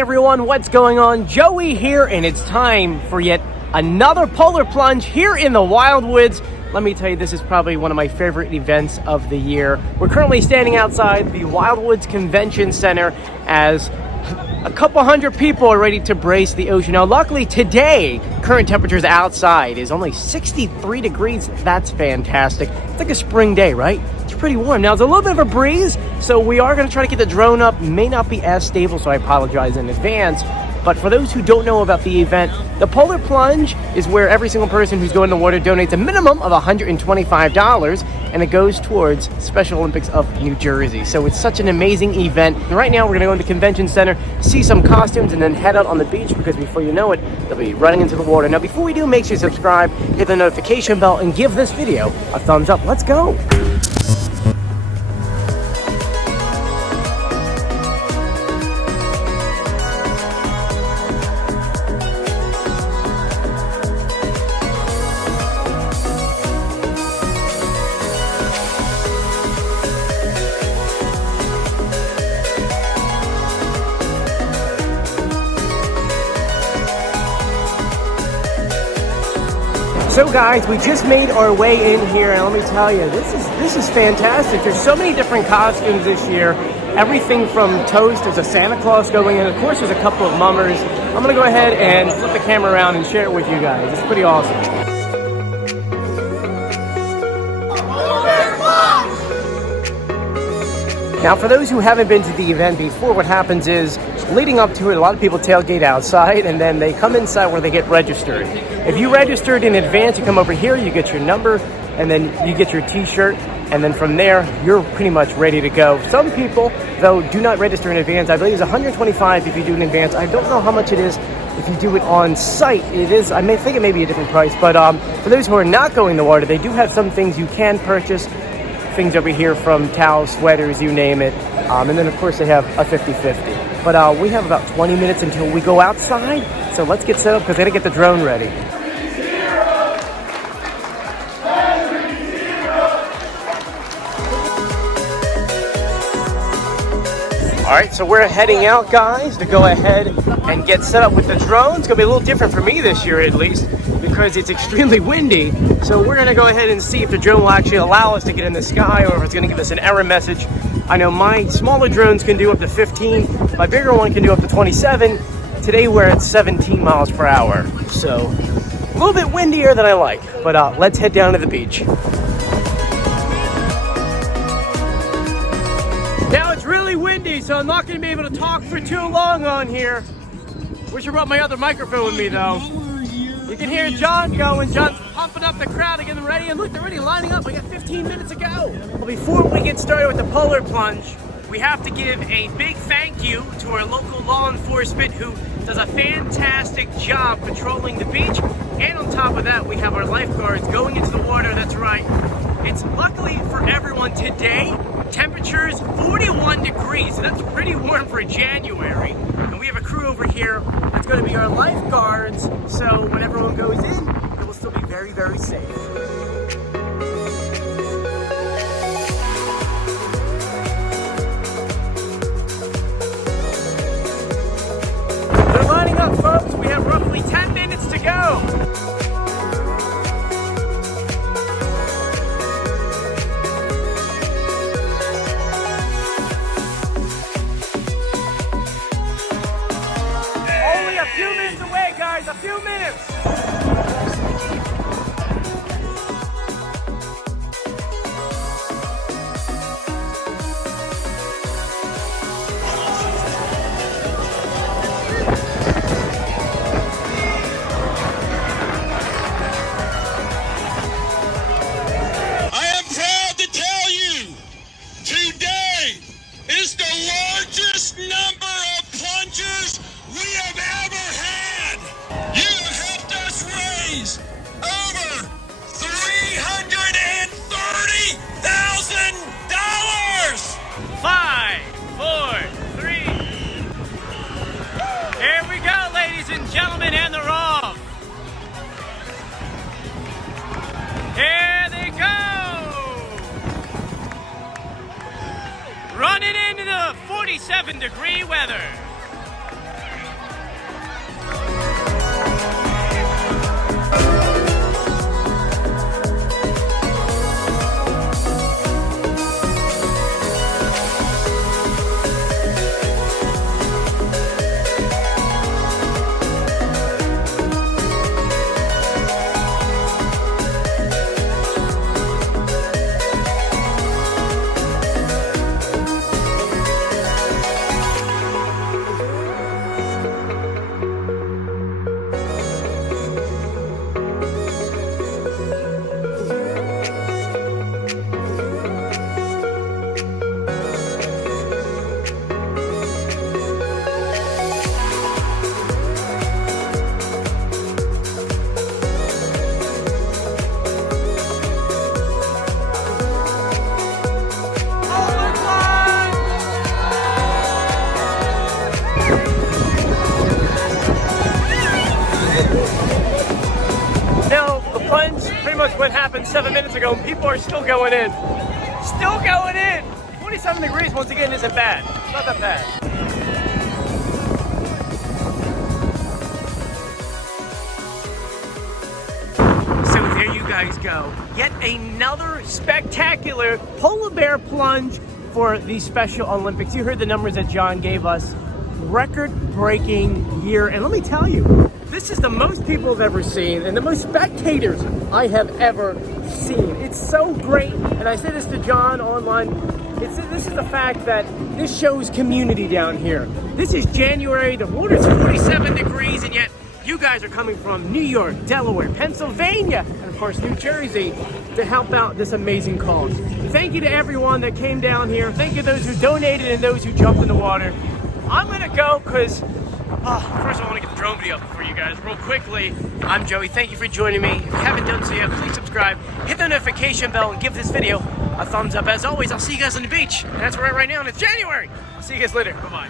everyone, what's going on? Joey here, and it's time for yet another polar plunge here in the Wildwoods. Let me tell you, this is probably one of my favorite events of the year. We're currently standing outside the Wildwoods Convention Center as a couple hundred people are ready to brace the ocean. Now, luckily today, current temperatures outside is only 63 degrees. That's fantastic. It's like a spring day, right? It's pretty warm. Now, there's a little bit of a breeze, so we are going to try to get the drone up. May not be as stable, so I apologize in advance. But for those who don't know about the event, the Polar Plunge is where every single person who's going in the water donates a minimum of $125, and it goes towards Special Olympics of New Jersey. So it's such an amazing event. And right now, we're going to go into the convention center, see some costumes, and then head out on the beach, because before you know it, they'll be running into the water. Now, before we do, make sure you subscribe, hit the notification bell, and give this video a thumbs up. Let's go. So guys, we just made our way in here, and let me tell you, this is fantastic. There's so many different costumes this year. Everything from Toast, there's a Santa Claus going in. Of course, there's a couple of mummers. I'm gonna go ahead and flip the camera around and share it with you guys. It's pretty awesome. Polar Bear Plunge! Now, for those who haven't been to the event before, what happens is, leading up to it, a lot of people tailgate outside, and then they come inside where they get registered. If you registered in advance, you come over here, you get your number, and then you get your t-shirt, and then from there, you're pretty much ready to go. Some people, though, do not register in advance. I believe it's $125 if you do it in advance. I don't know how much it is if you do it on site. It is, I may think it may be a different price, but for those who are not going in the water, they do have some things you can purchase. Things over here from towels, sweaters, you name it. And then, of course, they have a 50-50. But we have about 20 minutes until we go outside. So let's get set up, because I gotta get the drone ready. All right, so we're heading out, guys, to go ahead and get set up with the drone. It's gonna be a little different for me this year, at least, because it's extremely windy. So we're gonna go ahead and see if the drone will actually allow us to get in the sky, or if it's gonna give us an error message. I know my smaller drones can do up to 15. My bigger one can do up to 27. Today we're at 17 miles per hour. So a little bit windier than I like, but let's head down to the beach. Now it's really windy, so I'm not gonna be able to talk for too long on here. Wish I brought my other microphone with me though. You can hear John going. John's pumping up the crowd to get them ready. And look, they're already lining up. We got 15 minutes to go. Well, before we get started with the Polar Plunge, we have to give a big thank you to our local law enforcement, who does a fantastic job patrolling the beach. And on top of that, we have our lifeguards going into the water. That's right. It's luckily for everyone today, temperatures 41 degrees. So that's pretty warm for January. And we have a crew over here that's going to be our lifeguards. So when everyone goes in, it will still be very, very safe. They're lining up, folks. We have roughly 10 minutes to go. A few minutes. I am proud to tell you, today is the largest number of plungers we have ever had. You have helped us raise over $330,000. 5, 4, 3. Here we go, ladies and gentlemen, and they're off. Here they go. Running into the 47-degree weather. happened 7 minutes ago, and people are still going in. Still going in! 47 degrees, once again, isn't bad. It's not that bad. So there you guys go. Yet another spectacular polar bear plunge for the Special Olympics. You heard the numbers that John gave us. Record-breaking year. And let me tell you, this is the most people I've ever seen and the most spectators I have ever seen. It's so great. And I say this to John online. This is the fact that this shows community down here. This is January. The water's 47 degrees, and yet you guys are coming from New York, Delaware, Pennsylvania, and of course New Jersey to help out this amazing cause. Thank you to everyone that came down here. Thank you to those who donated and those who jumped in the water. I'm gonna go because first I want to get the drone video up for you guys real quickly. I'm Joey. Thank you for joining me. If you haven't done so yet, please subscribe, hit the notification bell, and give this video a thumbs up. As always, I'll see you guys on the beach. And that's right now, and it's January. I'll see you guys later. Bye-bye.